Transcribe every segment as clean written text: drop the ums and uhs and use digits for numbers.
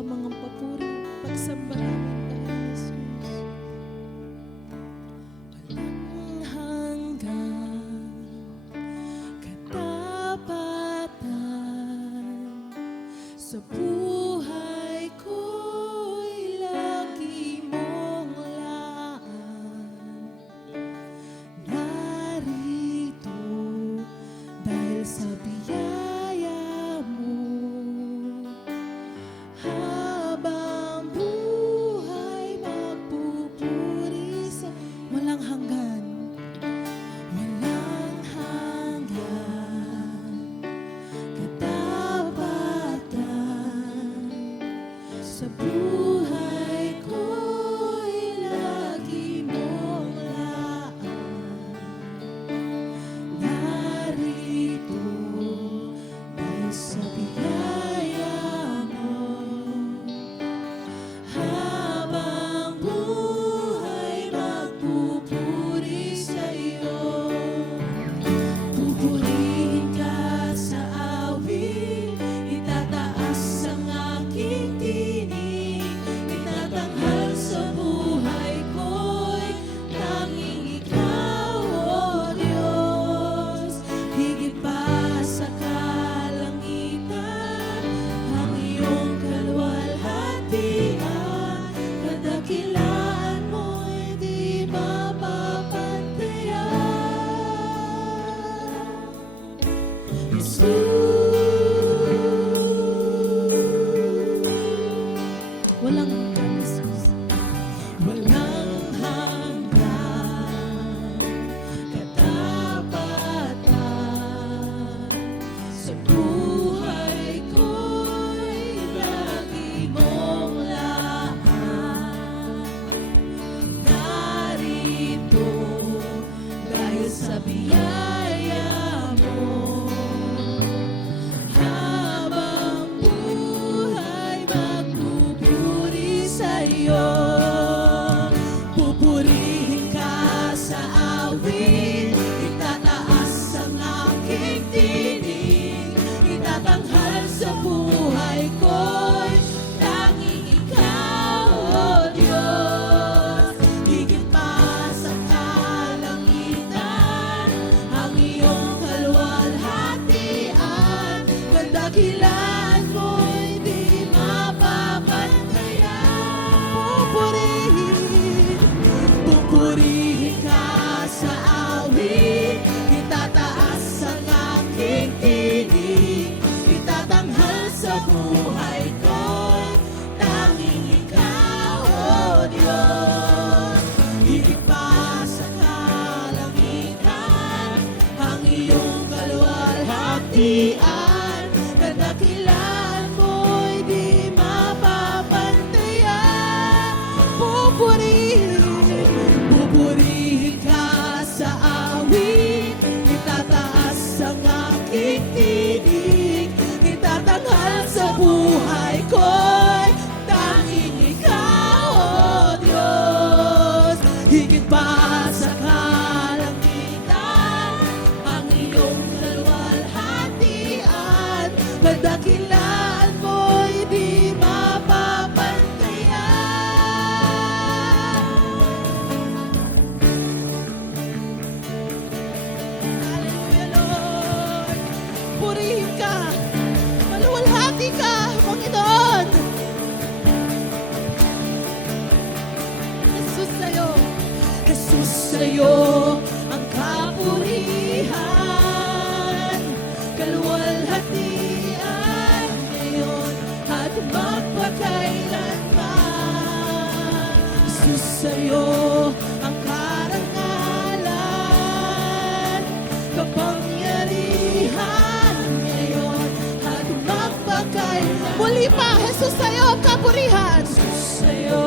lamang ang papuri, pagsamba namin, Panginoon Jesus. Walang hanggang katapatan sa buhay ko'y lagi mong laan. Narito dahil sa biyaya mo, habang buhay magpupuri sa walang hanggan, walang hanggan katapatan sa buhay ko'y lagi mong laan. Narito dahil sa biyaya mo, habang buhay magpupuri sa iyo. Pupurihin ka sa awit, itataas ang aking tinig, itatanghal sa buhay ko'y tanging ikaw, O Diyos. Higit pa sa kalangitan, ang iyong kaluwalhatian, kadakilaan mo'y di mapapantayan. Jesus, walang hanggan, Jesus. Walang hanggan katapatan sa buhay ko'y lagi mong laan. Narito dahil sa biyaya mo, habang buhay magpupuri sa iyo. Pupurihin ka sa awit, itataas ang aking tinig, itatanghal sa buhay ko'y tanging ikaw, O Diyos. Higit pa sa kalangitan, ang iyong kaluwalhatian, kadakilaan mo'y di mapapantayan. Pupurihin ka sa awit, itataas ang aking tinig, itatanghal sa buhay ko'y tanging ikaw, O Diyos. Higit pa sa kalangitan, ang iyong kaluwalhatian, kadakilaan mo'y di mapapantayan. Pupurihin ka sa awit, itataas ang aking tinig, itatanghal sa buhay ko'y tanging ikaw, O Diyos. Higit pa sa kalangitan, ang iyong kaluwalhatian, kadakilaan mo'y di mapapantayan. Hallelujah, Lord. Purihin ka, maluwalhati ka, Panginoon. Jesus sa'yo, Jesus sa'yo ang kapurihan, kaluwalhatian ngayon at magpakailanman. Jesus sa'yo ang karangalan, kapangyarihan ngayon at magpakailanman. Muli pa, Jesus sa'yo ang kapurihan. Jesus sa'yo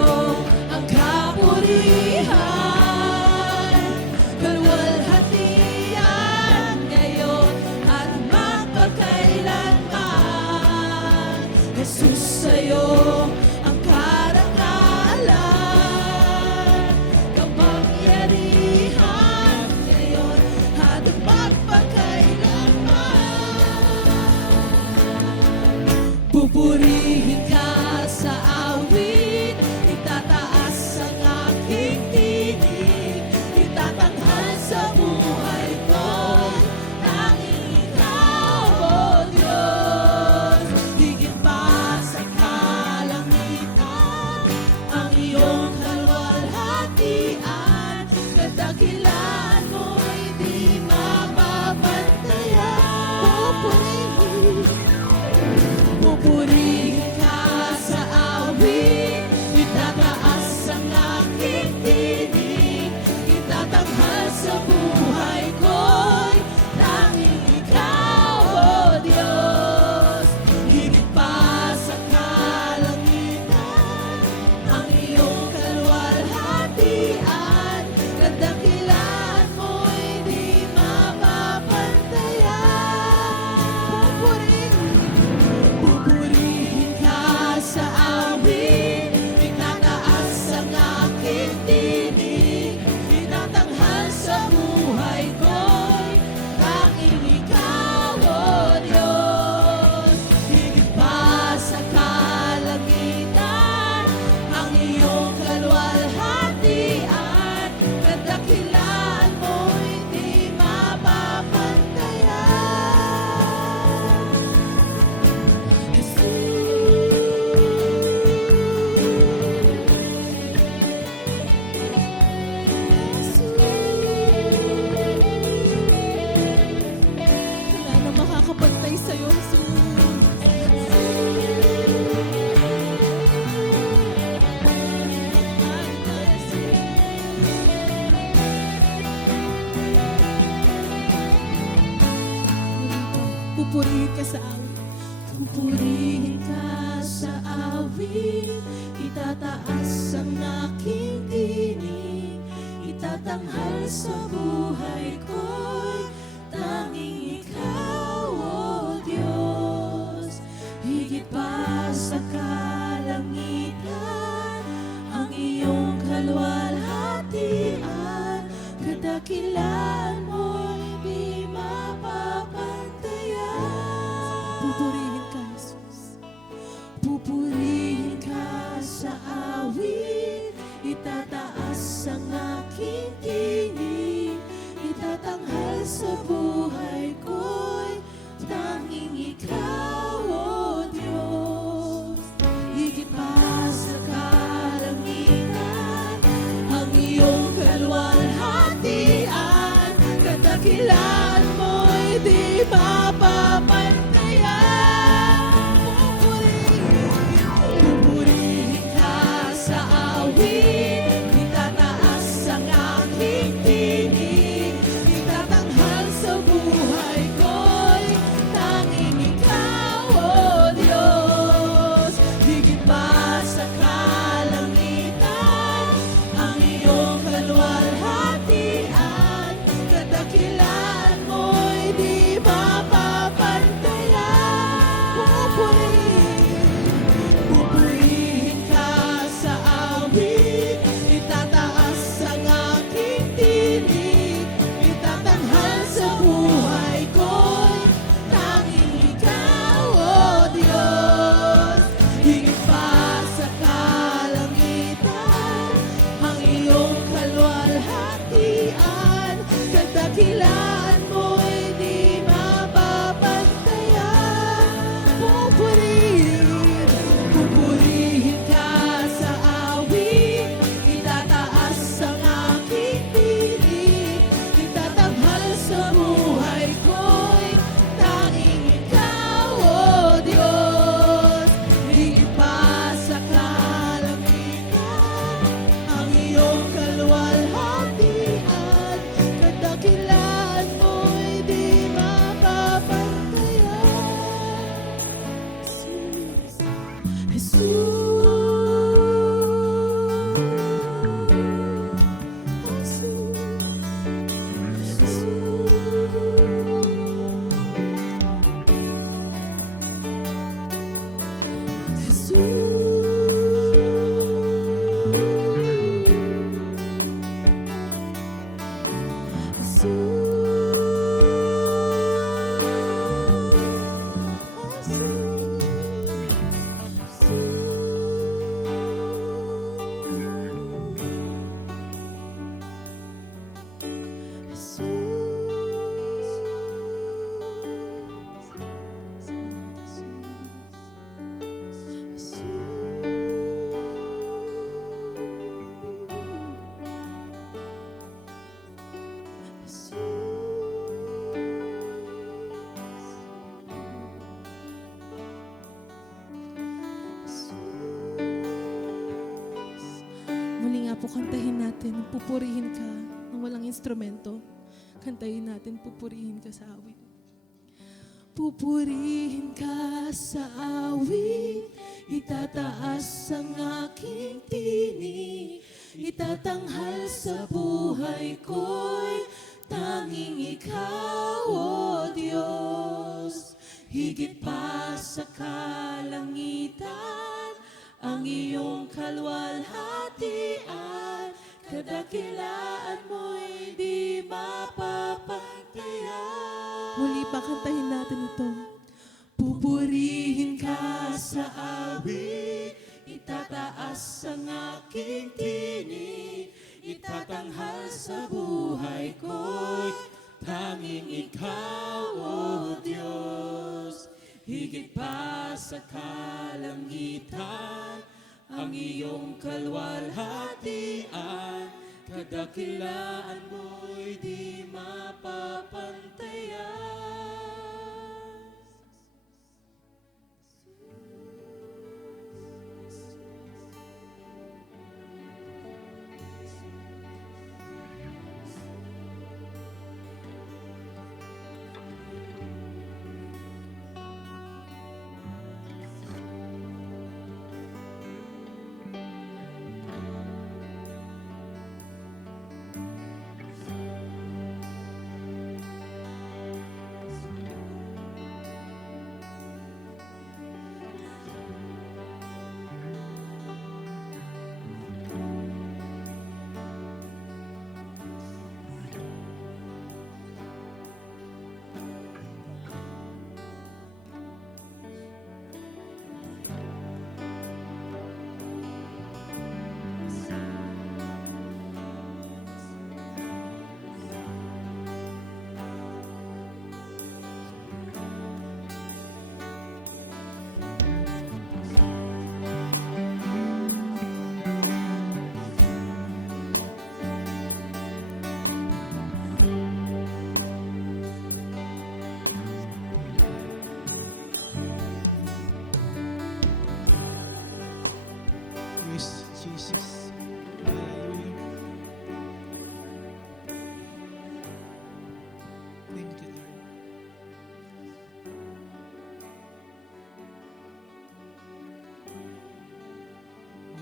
ang kapurihan, kaluwalhatian ngayon at magpakailanman. Jesus sa'yo ang karangalan, kapangyarihan ngayon at magpakailanman. Pupurihin ka sa Itataas ang aking tinig, itatanghal sa buhay ko'y tanging Ikaw, O Diyos. Higit pa sa kalangitan, ang iyong kaluwalhatian, kadakilaan mo'y di mapapantayan. Pupurihin ka, Jesus. Pupurihin ka sa awit, itataas ang aking tinig, itatanghal sa buhay ko'y tanging Ikaw, O Diyos. Higit pa sa kalangitan, ang iyong kaluwalhatian, kadakilaan mo'y di mapapantayan. Pupurihin ka sa awit, itataas ang aking tinig, itatanghal sa buhay ko'y tanging Ikaw, O Diyos. Higit pa sa kalangitan, ang iyong kaluwalhatian, kadakilaan mo'y di mapapantayan. Pupurihin ka sa awit, itataas ang aking tinig, itatanghal sa buhay ko'y tanging Ikaw, O Diyos. Higit pa sa kalangitan, ang iyong kaluwalhatian, kadakilaan mo'y di mapapantayan. Pupurihin ka sa awit, itataas ang aking tinig, itatanghal sa buhay ko'y tanging Ikaw, O Diyos. Higit pa sa kalangitan, ang iyong kaluwalhatian, kadakilaan mo'y di mapapantayan. Jesus. Muli nga po, kantahin natin, pupurihin ka ng walang instrumento. Kantahin natin, pupurihin ka sa awit. Pupurihin ka sa awit, itataas ang aking tinig, itatanghal sa buhay ko'y tanging Ikaw, O Diyos. Higit pa sa kalangitan, ang iyong kaluwalhatian, kadakilaan mo'y di mapapantayan. Muli pa, kantahin natin ito. Pupurihin ka sa awit, itataas ang aking tinig, itatanghal sa buhay ko'y tanging Ikaw, O Diyos. Higit pa sa kalangitan, ang iyong kaluwalhatian, kadakilaan mo'y di mapapantayan.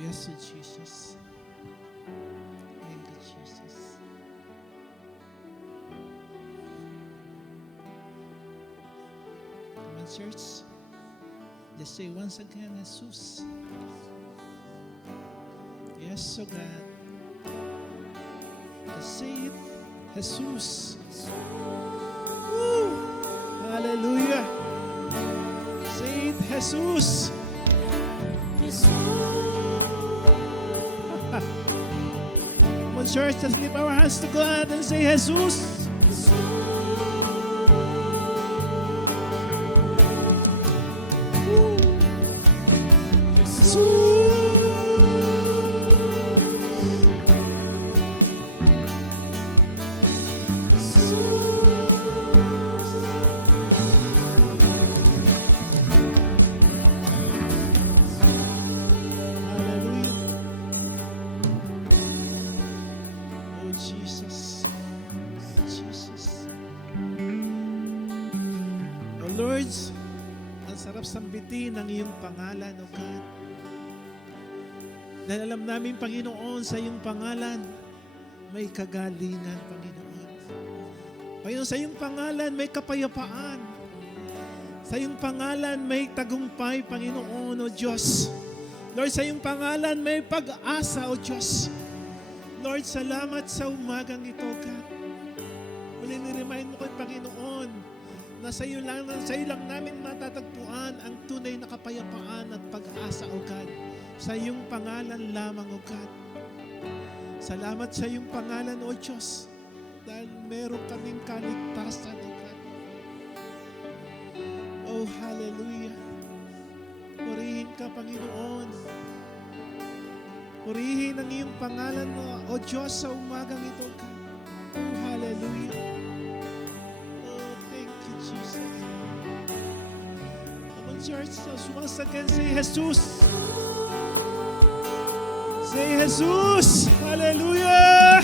Yes, Jesus. Thank you, Jesus. Come on, church. Just say once again, Jesus. Yes, so God. Just say it, Jesus. Woo! Hallelujah. Say it, Jesus. Come on, church, let's lift our hands to God and say, Jesus. Woo! Jesus. Hallelujah. Oh, Jesus. Jesus. Oh, Lord, ang sarap sambitin ng iyong pangalan, O God. Dahil alam namin, Panginoon, sa iyong pangalan, may kagalingan, Panginoon. Panginoon, sa iyong pangalan, may kapayapaan. Sa iyong pangalan, may tagumpay, Panginoon, O Diyos. Lord, sa iyong pangalan, may pag-asa, O Diyos. Lord, salamat sa umagang ito, God. Muli ni-remind mo ko, Panginoon, na sa iyo lang namin matatagpuan ang tunay na kapayapaan at pag-asa, O God. Sa iyong pangalan lamang, O God. Salamat sa iyong pangalan, O Diyos, dahil meron kaming kaligtasan, O God. Oh, hallelujah. Purihin ka, Panginoon. Purihin ang iyong pangalan mo, O Diyos, sa umagang ito, God. Oh, hallelujah. Oh, thank you, Jesus. Come on, church, once again, say Jesus. Say Jesus. Hallelujah.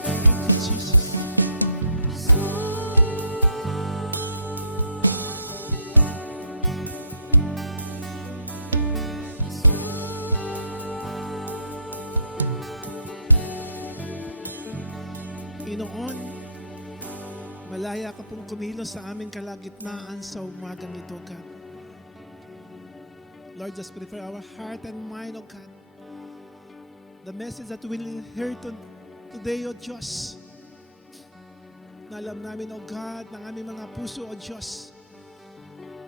Thank you, Jesus. Panginoon, malaya ka pong kumilos sa aming kalagitnaan sa umagang ito, God. Lord, just prepare our heart and mind, O God. The message that we will hear today, O Diyos, na alam namin, O God, ng aming mga puso, O Diyos,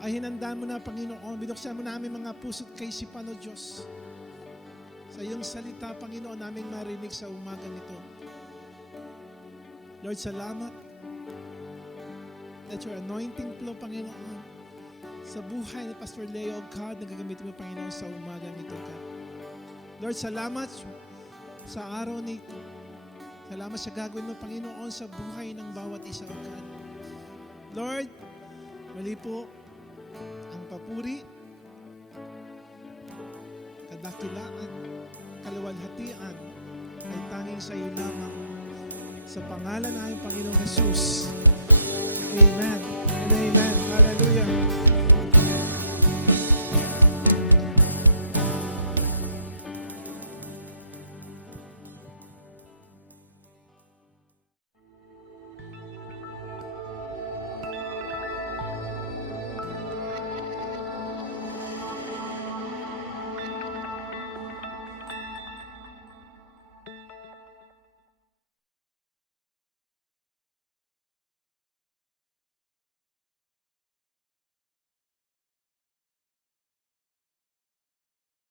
ay hinanda mo na, Panginoon. Binuksan mo na aming mga puso at kaisipan, O Diyos. Sa iyong salita, Panginoon, naming marinig sa umagang ito. Lord, salamat. Let your anointing flow, Panginoon, sa buhay ni Pastor Leo, God, na gagamitin mo, Panginoon, sa umagang ito, God. Lord, salamat sa araw nito. Salamat sa gagawin mo, Panginoon, sa buhay ng bawat isa, O God. Lord, muli po ang papuri, kadakilaan, kaluwalhatian ay tanging sa iyo lamang. Sa pangalan ng Panginoong Jesus. Amen and amen. Hallelujah.